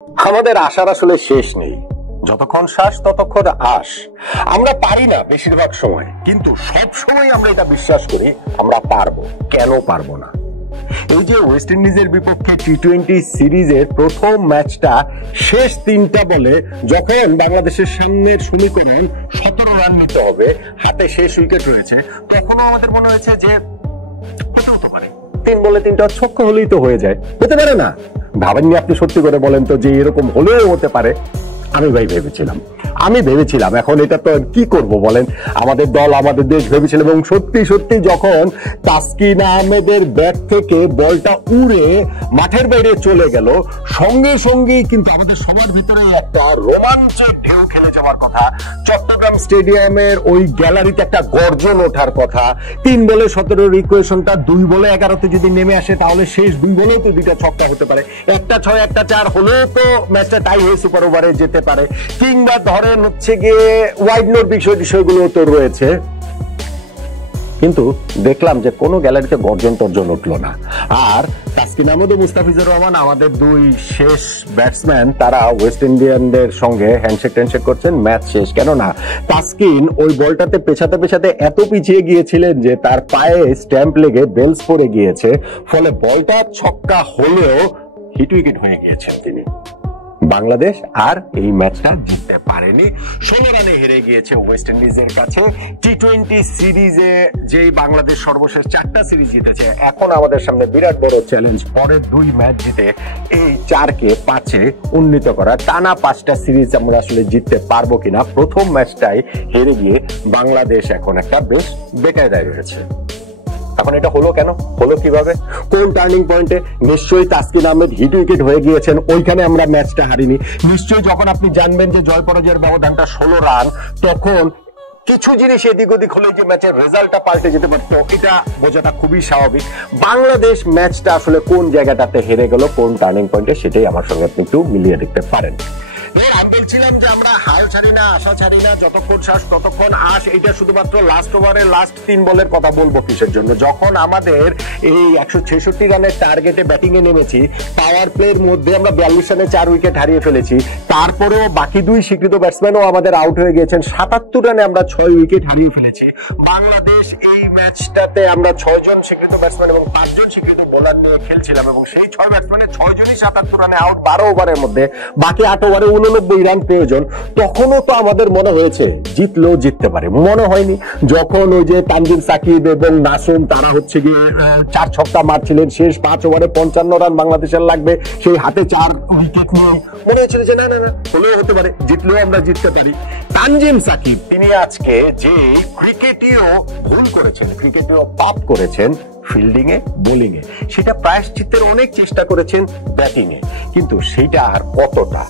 আমাদের আশার আসলে শেষ নেই, যতক্ষণ শ্বাস ততক্ষণ আশ। আমরা পারি না বেশিরভাগ সময়, কিন্তু সব সময় আমরা এটা বিশ্বাস করি আমরা পারবো। কেন পারবো না? এই যে ওয়েস্ট ইন্ডিজের বিপক্ষে টি-20 সিরিজের প্রথম ম্যাচটা শেষ 3টা বলে যখন বাংলাদেশের সামনের সমীকরণ 17 রান নিতে হবে, হাতে শেষ উইকেট রয়েছে, তখনও আমাদের মনে হয়েছে যে হতে পারে 3 বলে 3টা ছক্কা হলেই তো হয়ে যায়। হতে পারে না? ভাবেননি আপনি? সত্যি করে বলেন তো যে এরকম হলেও হতে পারে। আমি ভেবেছিলাম। এখন এটা তো কি করব বলেন, আমাদের দল আমাদের দেশ ভেবেছিল। এবং সত্যি সত্যি যখন তাসকিন আহমেদের ব্যাট থেকে বলটা উড়ে মাঠের বাইরে চলে গেল, সঙ্গে সঙ্গেই কিন্তু আমাদের সবার ভিতরে একটা রোমাঞ্চের ঢেউ খেলে যাওয়ার কথা। চট্টগ্রাম স্টেডিয়ামের ওই গ্যালারিতে একটা গর্জন ওঠার কথা। 3 বলে 17 ইকুয়েশনটা 2 বলে 11তে যদি নেমে আসে, তাহলে শেষ 2 বলেও তো 2টা ছক্কা হতে পারে। একটা 6 একটা 4 হলেও তো ম্যাচটা টাই হয়ে সুপার ওভারে যেতে পারে, কিংবা ধরেন হচ্ছে গিয়ে ওয়াইড নোট বিষয়গুলো তো রয়েছে। কিন্তু দেখলাম যে কোনো গ্যালারিতে গর্জন তর্জন উঠলো না। আর তাসকিন আহমেদ ও মুস্তাফিজুর রহমান, আমাদের 2 শেষ ব্যাটসম্যান, তারা ওয়েস্ট ইন্ডিয়ানদের সঙ্গে হ্যান্ডশেক করছেন। ম্যাচ শেষ। কেননা তাসকিন ওই বলটাতে পেছাতে এত পিছিয়ে গিয়েছিলেন যে তার পায়ে স্ট্যাম্প লেগে বেলস পড়ে গিয়েছে, ফলে বলটা ছক্কা হলেও হিট উইকেট হয়ে গিয়েছেন তিনি। বাংলাদেশ আর এই ম্যাচটা জিততে পারেনি, 16 রানে হেরে গিয়েছে ওয়েস্ট ইন্ডিজের কাছে। টি-20 সিরিজে যেই বাংলাদেশ সর্বশেষ 4টা সিরিজ জিতেছে, এখন আমাদের সামনে বিরাট বড় চ্যালেঞ্জ পরের 2 ম্যাচ জিতে এই 4কে 5-এ উন্নীত করা। টানা 5টা সিরিজ আমরা আসলে জিততে পারবো কিনা। প্রথম ম্যাচটাই হেরে গিয়ে বাংলাদেশ এখন একটা বেশ বেকায়দায় রয়েছে। এখন এটা হলো কেন? হলো কিভাবে? কোন টার্নিং পয়েন্টে? নিশ্চয়ই তাসকিন আহমেদ হিট উইকেট হয়ে গিয়েছেন, ওইখানে আমরা ম্যাচটা হারিনি। নিশ্চয়ই যখন আপনি জানবেন যে জয় পরাজয়ের ব্যবধানটা 16 রান, তখন কিছু জিনিস এদিক ওদিক হলে যে ম্যাচের রেজাল্টটা পাল্টে যেতে পারতো, এটা বোঝাটা খুবই স্বাভাবিক। বাংলাদেশ ম্যাচটা আসলে কোন জায়গাটাতে হেরে গেল, কোন টার্নিং পয়েন্টে, সেটাই আমার সঙ্গে আপনি একটু মিলিয়ে দেখতে পারেন। আমি বলছিলাম যে আমরা হাল ছাড়ি না, আশা ছাড়ি না, যতক্ষণ শ্বাস ততক্ষণ আশ। এটা শুধুমাত্র লাস্ট ওভারে লাস্ট 3 বলের কথা বলবো কিসের জন্য? যখন আমাদের এই 166 রানের টার্গেটে ব্যাটিং এ নেমেছি, পাওয়ার প্লের মধ্যে আমরা 42 রানে 4 উইকেট হারিয়ে ফেলেছি। তারপরেও বাকি 2 স্বীকৃত ব্যাটসম্যানও আমাদের আউট হয়ে গিয়েছেন। 77 রানে আমরা 6 উইকেট হারিয়ে ফেলেছি। বাংলাদেশ এই ম্যাচটাতে আমরা 6 জন স্বীকৃত ব্যাটসম্যান এবং 5 জন স্বীকৃত বোলার নিয়ে খেলছিলাম, এবং সেই 6 ব্যাটসম্যানের 6 জনই 77 রানে আউট 12 ওভারের মধ্যে। বাকি 8 ওভারে 89 রান প্রয়োজন। তখনও তো আমাদের মনে হয়েছে জিতলেও জিততে পারে, মনে হয়নি? যখন ওই যে তানজিম সাকিব এবং নাসুম, তারা হচ্ছে গিয়ে 4 ছক্কা মারছিলেন, শেষ 5 ওভারে 55 রান বাংলাদেশের লাগবে, সেই হাতে 4 উইকেট নিয়ে মনে হয়েছিল যে না হলেও হতে পারে, জিতলেও আমরা জিততে পারি। তানজিম সাকিব তিনি আজকে যে ক্রিকেটীয় ভুল করেছেন, ক্রিকেটীয় পাপ করেছেন ফিল্ডিং এ, বোলিং এ, সেটা প্রায়শ্চিত্তের অনেক চেষ্টা করেছেন ব্যাটিং এ, কিন্তু সেইটা আর কতটা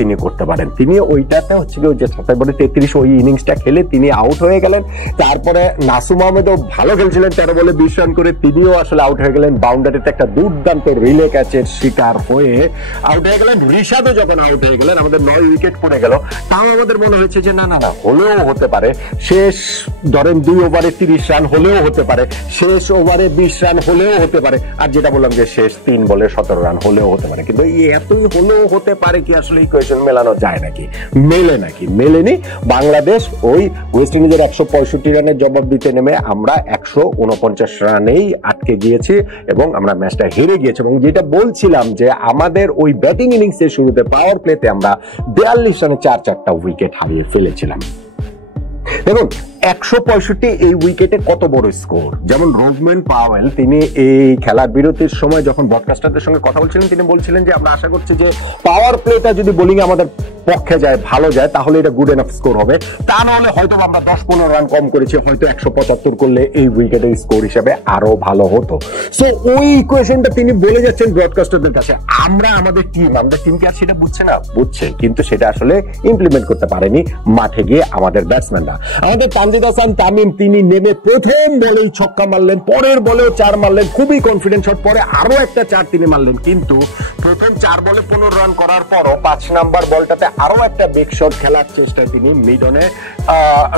তিনি করতে পারেন? তিনি ওইটাতে হচ্ছে যে 27 বলে 33 ওই ইনিংসটা খেলে তিনি আউট হয়ে গেলেন। তারপরে নাসুম আহমেদও ভালো খেলছিলেন, 13 বলে 20 রান করে তিনিও আসলে আউট হয়ে গেলেন। বাউন্ডারিতে একটা দুর্দান্ত রিলে ক্যাচের শিকার হয়ে আউট হয়ে গেলেন। ঋষাদও যখন আউট হয়ে গেলেন, আমাদের 9 উইকেট পড়ে গেল। তাও আমাদের মনে হয়েছে যে না হলেও হতে পারে, শেষ ধরেন 2 ওভারে 30 রান হলেও হতে পারে, শেষ ওভারে 20 রান হলেও হতে পারে, আর যেটা বললাম যে শেষ 3 বলে 17 রান হলেও হতে পারে। কিন্তু এতই হলেও হতে পারে কি আসলে ইকুয়েশন মেলানো যায় নাকি? মেলেনি। বাংলাদেশ ওই ওয়েস্ট ইন্ডিজের 165 রানের জবাব দিতে নেমে আমরা 149 রানেই আটকে গিয়েছি এবং আমরা ম্যাচটা হেরে গিয়েছি। এবং যেটা বলছিলাম যে আমাদের ওই ব্যাটিং ইনিংসের শুরুতে পাওয়ার প্লেতে আমরা 42 রানে 4টা উইকেট হারিয়ে ফেলেছিলাম। দেখুন 165 এই উইকেটে কত বড় স্কোর। যেমন রোজম্যান পাওয়েল তিনি এই খেলার বিরতির সময় যখন ব্রডকাস্টারদের সঙ্গে কথা বলছিলেন, তিনি বলছিলেন যে আমরা আশা করছি যে পাওয়ার প্লেটা যদি বোলিং আমাদের পক্ষে যায়, ভালো যায়, তাহলে এটা গুড এনাফ স্কোর হবে। তা নাহলে হয়তো আমরা 10-15 রান কম করেছি, হয়তো 175 করলে এই উইকেটের স্কোর হিসেবে আরো ভালো হতো। সো ওই ইকুয়েশনটা তিনি বলে যাচ্ছেন ব্রডকাস্টারদের কাছে। আমাদের টিমকে আর সেটা বুঝছে, কিন্তু সেটা আসলে ইমপ্লিমেন্ট করতে পারেনি মাঠে গিয়ে আমাদের ব্যাটসম্যানরা। আমাদের তানজিদ হাসান তামিম তিনি নেমে প্রথম বলেই ছক্কা মারলেন, পরের বলেও 4 মারলেন, খুবই কনফিডেন্ট শট, পরে আরো একটা 4 তিনি মারলেন। কিন্তু প্রথম 4 বলে 15 রান করার পরও 5 নাম্বার বলটাতে আরো একটা বিগ শট খেলার চেষ্টায় তিনি মিডনে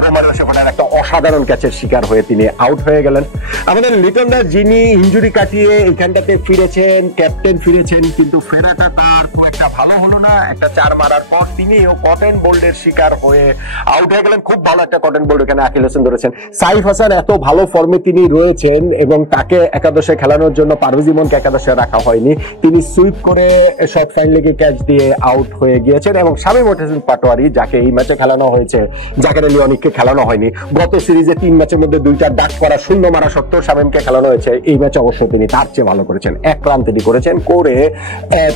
রোমারিও সেফানের একটা অসাধারণ ক্যাচের শিকার হয়ে তিনি আউট হয়ে গেলেন। আমাদের লিটন দাস যিনি ইনজুরি কাটিয়ে এখানটাতে ফিরেছেন, ক্যাপ্টেন ফিরেছেন, কিন্তু ফেরাটা তার খুব একটা ভালো হলো না, একটা 4 মারার পর তিনিও কটন বোল্ডের শিকার হয়ে আউট হয়ে গেলেন। খুব ভালো একটা কটন বোল্ড এখানে আকিল হোসেন ধরেছেন। সাইফ হাসান এত ভালো ফর্মে তিনি রয়েছেন এবং তাকে একাদশে খেলানোর জন্য পারভেজ ইমনকে একাদশে রাখা হয়নি, তিনি সুইপ করে শর্ট ফাইন লেগে ক্যাচ দিয়ে আউট হয়ে গিয়েছেন। এবং শামীম হোসেন পাটোয়ারি, যাকে এই ম্যাচে খেলানো হয়েছে, জাকের আলী অনিককে খেলানো হয়নি, গত সিরিজে 3 ম্যাচের মধ্যে 2টা ডাক করা শূন্য মারা সত্ত্বেও শামীমকে খেলানো হয়েছে, এই ম্যাচে অবশ্যই তিনি তার চেয়ে ভালো করেছেন। 1 রান তিনি করেছেন, করে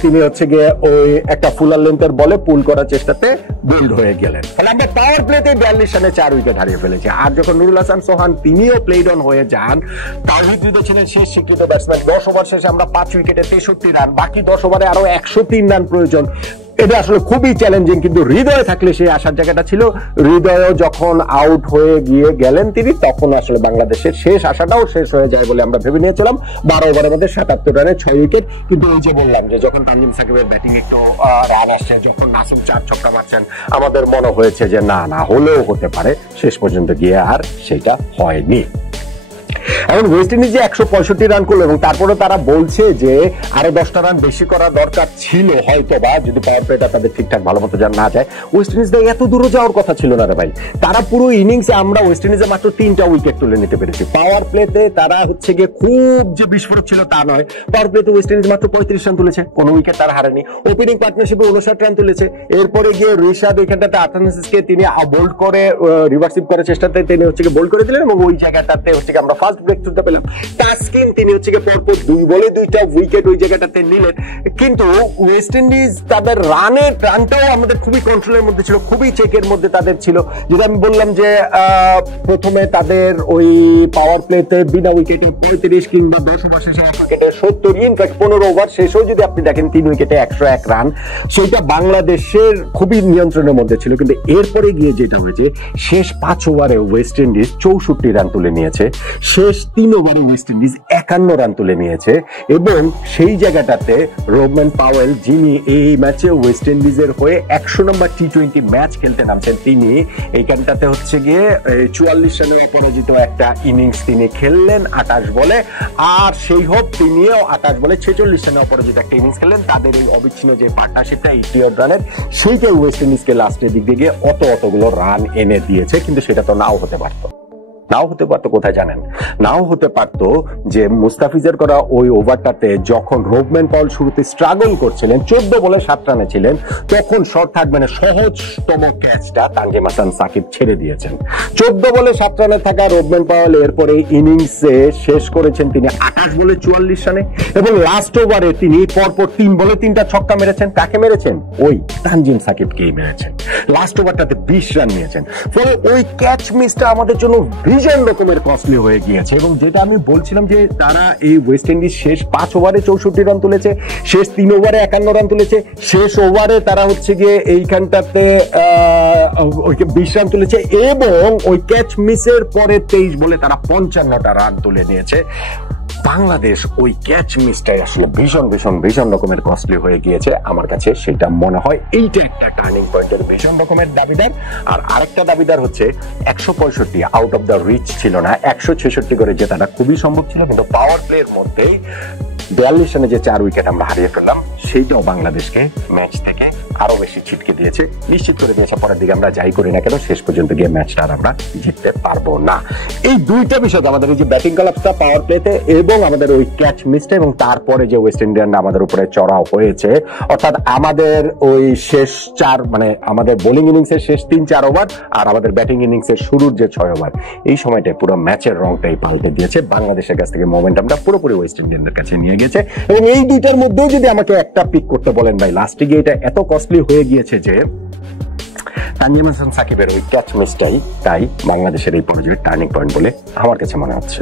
তিনি হচ্ছে গিয়ে ওই একটা ফুলার লেন্থের বলে পুল করার চেষ্টাতে বোল্ড হয়ে গেলেন। ফলে আমরা পাওয়ার প্লেতে 42 রানে 4 উইকেট হারিয়ে ফেলেছি। আর যখন নুরুল হাসান সোহান তিনিও প্লেড অন হয়ে যান, তাওহিদ হৃদয় ছিলেন শেষ স্বীকৃত ব্যাটসম্যান। 10 ওভার শেষে আমরা 5 উইকেটে 63 রান, বাকি 10 ওভারে আরো 103 রান প্রয়োজন। এটা আসলে খুবই চ্যালেঞ্জিং, কিন্তু হৃদয় থাকলে সেই আসার জায়গাটা ছিল। হৃদয়ও যখন আউট হয়ে গিয়ে গেলেন তিনি, তখন আসলে বাংলাদেশের শেষ আশাটাও শেষ হয়ে যায় বলে আমরা ভেবে নিয়েছিলাম। 12 ওভারের মধ্যে 77 রানে 6 উইকেট। কিন্তু ওই যে বললাম যে যখন তানজিম সাকিবের ব্যাটিং একটু রান আসছে, যখন নাসিম 4 ছক্কা মারছেন, আমাদের মনে হয়েছে যে না হলেও হতে পারে। শেষ পর্যন্ত গিয়ে আর সেটা হয়নি। এখন ওয়েস্ট ইন্ডিজ যে 165 রান করলো এবং তারপরে তারা বলছে যে আরো 10টা রান বেশি করা দরকার ছিল হয়তো বা, যদি পাওয়ার প্লেটা তাদের ঠিকঠাক ভালো মতো না যায়। ওয়েস্ট ইন্ডিজ এত দূরে যাওয়ার কথা ছিল না রে ভাই। তারা পুরো ইনিংসে আমরা ওয়েস্ট ইন্ডিজে মাত্র 3টা উইকেট তুলে নিতে পেরেছি। পাওয়ার প্লেতে তারা হচ্ছে গিয়ে খুব যে বিস্ফোরক ছিল তা নয়। পাওয়ার প্লেতে ওয়েস্ট ইন্ডিজ মাত্র 35 রান তুলেছে, কোনো উইকেট তারা হারেনি। ওপেনিং পার্টনারশিপে 59 রান তুলেছে। এরপরে গিয়ে রিশাদ ওইখানটাতে আতানাসিসকে তিনি বোল্ড করে রিভার্সিভ করার চেষ্টাতে তিনি হচ্ছে গিয়ে বোল্ড করে দিলেন এবং ওই জায়গাটাতে হচ্ছে আমরা ফার্স্ট ব্রেক তুলতে পেলাম। তাসকিন তিনি হচ্ছে পরপর 2 বলে 2টা উইকেট ওই জায়গাটাতে নিলেন। কিন্তু ওয়েস্ট ইন্ডিজ তাদের রানটাও আমাদের খুবই কন্ট্রোলের মধ্যে ছিল, খুবই চেকের মধ্যে তাদের ছিল। যেটা আমি বললাম যে প্রথমে তাদের ওই পাওয়ার প্লেতে বিনা উইকেটে 35 কিংবা 10 ওভার শেষে 1 উইকেটে 70, ইনফ্যাক্ট 15 ওভার শেষেও যদি আপনি দেখেন 3 উইকেটে 101 রান, সেটা বাংলাদেশের খুবই নিয়ন্ত্রণের মধ্যে ছিল। কিন্তু এরপরে গিয়ে যেটা হয়েছে, শেষ 5 ওভারে ওয়েস্ট ইন্ডিজ 64 রান তুলে নিয়েছে, শেষ 3 ওভারে ওয়েস্ট ইন্ডিজ 51 রান তুলে নিয়েছে। এবং সেই জায়গাটাতে রোবম্যান পাওয়েল, যিনি এই ম্যাচে ওয়েস্ট ইন্ডিজের হয়ে 100 নম্বর টি20 ম্যাচ খেলতে নামছেন, তিনি এইখানটাতে হচ্ছে গিয়ে 44 রানে অপরাজিত একটা ইনিংস তিনি খেললেন 28 বলে। আর সেই হোক তিনিও 28 বলে 46 রানে অপরাজিত একটা ইনিংস খেললেন। তাদের এই অবিচ্ছিন্ন যে পার্টনারশিপটা 80 রানের, সেইটাই ওয়েস্ট ইন্ডিজকে লাস্টের দিক দিয়ে অতগুলো রান এনে দিয়েছে। কিন্তু সেটা তো নাও হতে পারতো। কোথায় জানেন? নাও হতে পারতো যে মুস্তাফিজের করা ওই ওভারটাতে যখন রোবম্যান পাওয়েল শুরুতে স্ট্রাগল করছিলেন, 14 বলে 7 রানে ছিলেন, তখন শর্ট থার্ড মানে সহজতম ক্যাচটা তানজিম হাসান সাকিব ছেড়ে দিয়েছেন। 14 বলে 7 রানে থাকা রোবম্যান পাওয়েল এরপরে ইনিংসে শেষ করেছেন তিনি 28 বলে 44 রানে এবং লাস্ট ওভারে তিনি পরপর 3 বলে 3টা ছক্কা মেরেছেন। কাকে মেরেছেন? ওই তানজিম সাকিবকেই মেরেছেন। লাস্ট ওভারটাতে 20 রান নিয়েছেন। ফলে ওই ক্যাচ মিসটা আমাদের জন্য ভীষণ রকমের কস্টলি হয়ে গিয়েছে। এবং যেটা আমি বলছিলাম যে তারা এই ওয়েস্ট ইন্ডিজ শেষ 5 ওভারে 64 রান তুলেছে, শেষ 3 ওভারে 51 রান তুলেছে, শেষ ওভারে তারা হচ্ছে গিয়ে এইখানটাতে 20 রান তুলেছে এবং ওই ক্যাচ মিসের পরে 23 বলে তারা 55টা রান তুলে নিয়েছে। বাংলাদেশ ওই ক্যাচ মিসটাই আসলে ভীষণ রকমের কস্টলি হয়ে গিয়েছে। আমার কাছে সেটা মনে হয় এইটা একটা টার্নিং পয়েন্টের ভীষণ রকমের দাবিদার। আর আরেকটা দাবিদার হচ্ছে 165 আউট অফ দ্য রিচ ছিল না, 166 করে জেতাটা খুবই সম্ভব ছিল। কিন্তু পাওয়ার প্লের মধ্যেই 42 রানে যে 4 উইকেট আমরা হারিয়ে ফেললাম, সেইটাও বাংলাদেশকে ম্যাচ থেকে আরো বেশি ছিটকে দিয়েছে, নিশ্চিত করে দিয়েছে পরের দিকে আমরা যাই করি না কেন শেষ পর্যন্ত গিয়ে ম্যাচটা আর আমরা জিততে পারবো না। এই দুইটা বিষয়, আমাদের এই যে ব্যাটিং কলাপসটা পাওয়ার প্লেতে এবং আমাদের ওই ক্যাচ মিসটা, এবং তারপরে যে ওয়েস্ট ইন্ডিয়ানরা আমাদের উপরে চড়াও হয়েছে, অর্থাৎ আমাদের ওই শেষ 4 মানে আমাদের বোলিং ইনিংসের শেষ 3-4 ওভার আর আমাদের ব্যাটিং ইনিংসের শুরুর যে 6 ওভার, এই সময়টায় পুরো ম্যাচের রংটাই পাল্টে দিয়েছে। বাংলাদেশের কাছ থেকে মোমেন্টামটা পুরোপুরি ওয়েস্ট ইন্ডিয়ানদের কাছে নিয়ে গেছে। এবং এই দুইটার মধ্যেও যদি আমাকে একটা পিক করতে বলেন ভাই, লাস্টে গিয়ে এটা এত কস্টলি হয়ে গিয়েছে যে তানজিম হাসান সাকিবের ওই ক্যাচ মিসটাই তাই বাংলাদেশের এই পরিচয়ের টার্নিং পয়েন্ট বলে আমার কাছে মনে হচ্ছে।